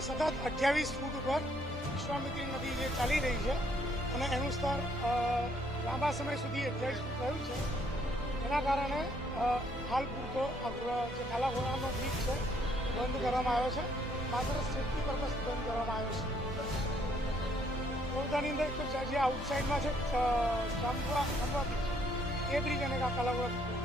સતત 28 ફૂટ ઉપર વિશ્વામિત્રી નદી જે ચાલી રહી છે અને એનું સ્તર લાંબા સમય સુધી 28 ફૂટ રહ્યું છે. એના કારણે હાલ પૂરતો જે કાલાઘોડાનો બ્રિજ છે બંધ કરવામાં આવ્યો છે. માત્ર સેફ્ટી પર્પઝ બંધ કરવામાં આવ્યો છે. બરોડાની અંદર જે આઉટસાઇડમાં છે જામપુરા બ્રિજ એ બ્રિજ અને કાલાઘોડા